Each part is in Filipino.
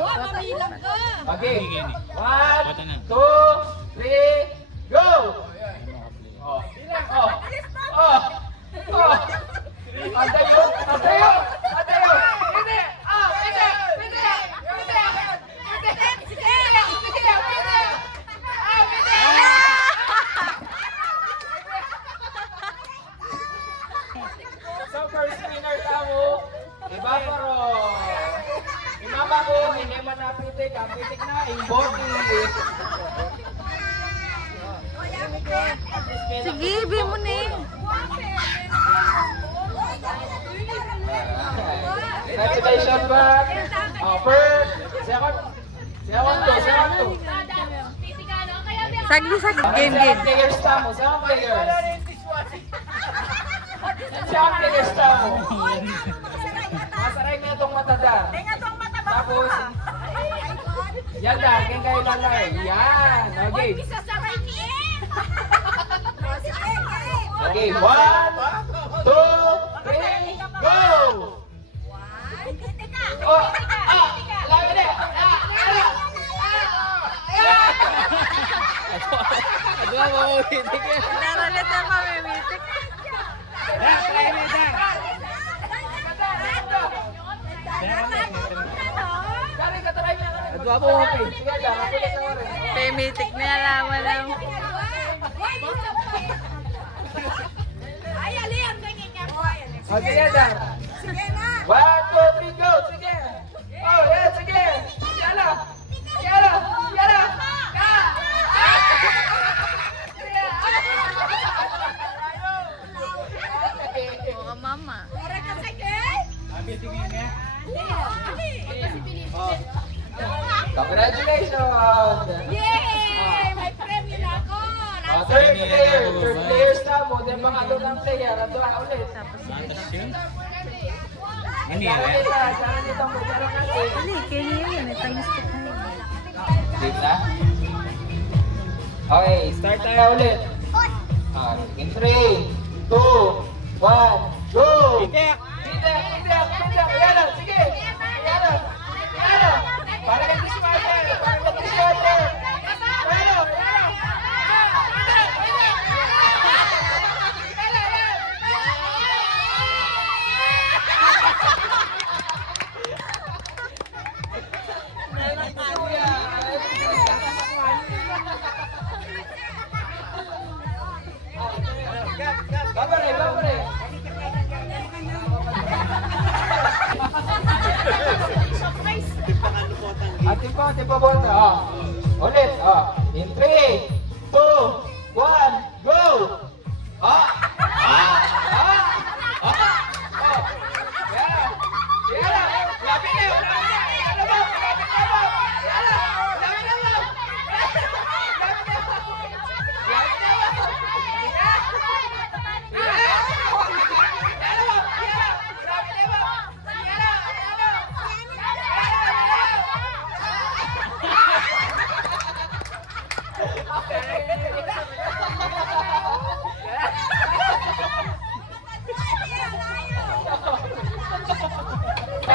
Wah, mamilang ka. Okay. 1, 2, 3, go! Oh. Oh. Oh. Oh. Antayo. Antayo. Antayo. Hindi. Ah, hindi. Hindi. Hindi. Hindi. Sige. Sige. Hindi. Ah, hindi. So, first winner tamo. Iba pero. Imama ko, hindi man napitik. Ang pitik na, body. Sige, ibi mo na eh. Congratulations, Bat. First, second two. Sagli. Game. Second players tamo, second players. Second players tamo. Masaray na itong matada. Tapos, yan na, kaya kayo lalay. Yan, okay. Okay, 1, 2, 3, go! Oh, labi na! Daralit na mamimitik. Pemitik na alaman lang. Okay, yan na. 1, 2, 3, go! Sige! Oh, yan, sige! Yala! Yala! Yala! Ka! Mga mama. Congratulations! Yay! May premyo na ako! Third player na mo, then mga lunang player, ando ulit. Sana nito mo, pero kasi. Dali, kaya yun. May time stick na yun. Wait na. Okay, start tayo ulit. In 3, 2, 1, go! Pitek! Pitek! Pitek! Pitek! Yan na! Sige! Yan na! Yan na! Para kang dismate! Para kang dismate! Yan na! Yan na! Babare! Babare! Ate pa bota. Ulit. In 3, 2, 1, go!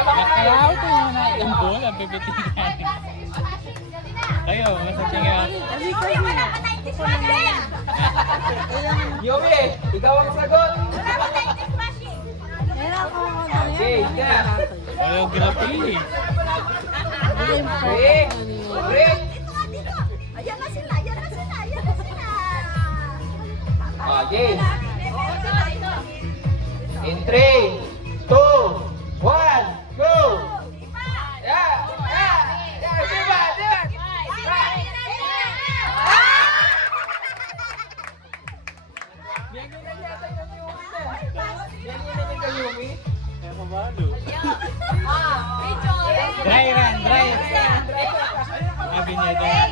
Kaya ito yung na yung bola, pipitigan. Kayo, masakit nga. Yumi, ikaw ang sagot. Okay, ka. Biography. Break. Break. Ayan na sila! Okay. In 3, 2, 1, go! Yeah! Yeah! Yeah! Diba! Diba! Biyagin na yata yung Yumi na. Biyagin na yung Yumi. Kaya pabalo. Dry run, dry. Sabi niya dyan.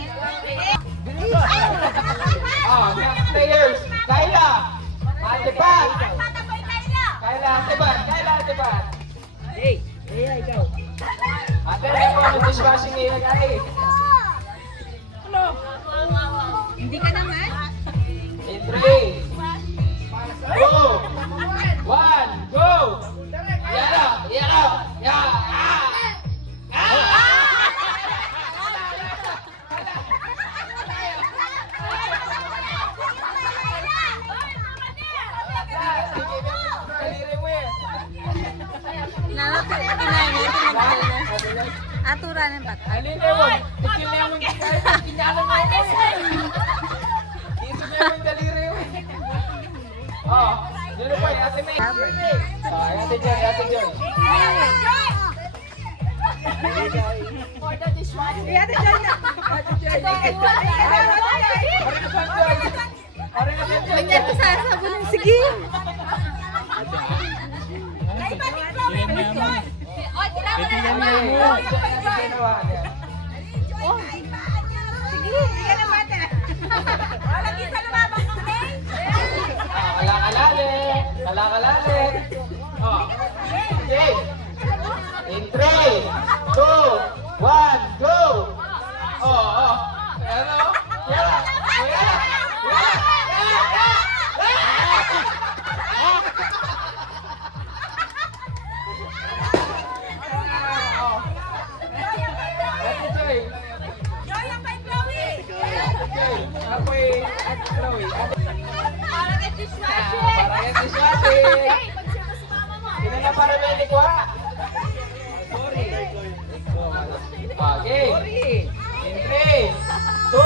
Next players. Kayla! Ate Pat! Kayla, Ate Pat! Kayla, Ate Pat! Hey! Ikaw! Ate, ano po ang dishwashing ngayon, ate? Hindi ka naman? In 3, 2, 1, go! Yan na! Yan na! Yan! Aturan ng bata. Alin na yun? Tikil na yung kinyalan mo yun. Isip na yung daliri yun. Oh, dito pa, Ate May. Ate Joy, Ate Joy. For the dishwasher. Ate Joy. Aray na Joy. Ganyan ko sa sabon. Sige. Oy, tinawa na Titigan naman. mo. Sige, sige na mata. Wala kita lumabang ng main. Kalak-kalali. Oh. Okay. In 3, 2, 1, go! Oh. Ano? Yeah. Ate Joy. Joy ang kay Chloe. Joy. Apoy at Chloe. Para kay dishwasher. Para yan si Swati. Hey, pagsito si mama mo. Sino na para medic wa? Sorry. Okay. In 3, 2,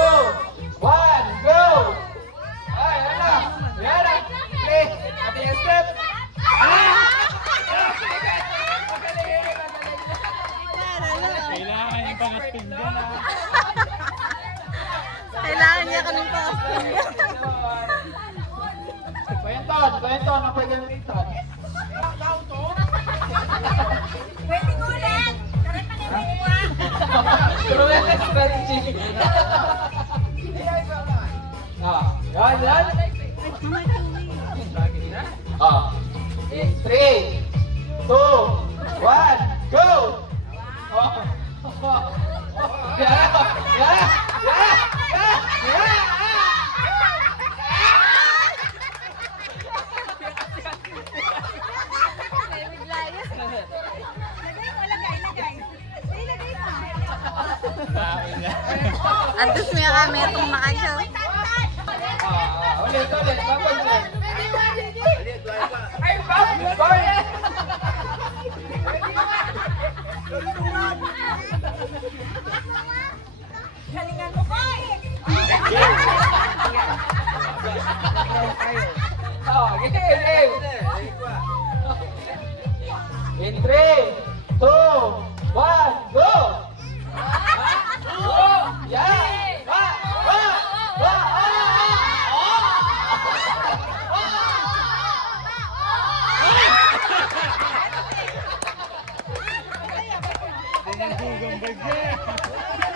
1, go! Ay, ala. Yara. Okay. Ate yung step. Kailangan yung pangaspin dyan ah. Kailangan niya kaming pa. Kuyenton, ang pagamitan. Pwede ko ulit. Tara pa na kuha. Pero yan ang strategy. Yan. In 3, 2, 1, go! Yeah! Antos niya kami itong makasyaw. Ulit. Papansin. Ay, boy! Galingan mo, Koy. Game. In 3, 2, 1, go! Yeah! Tinanggugang bagay.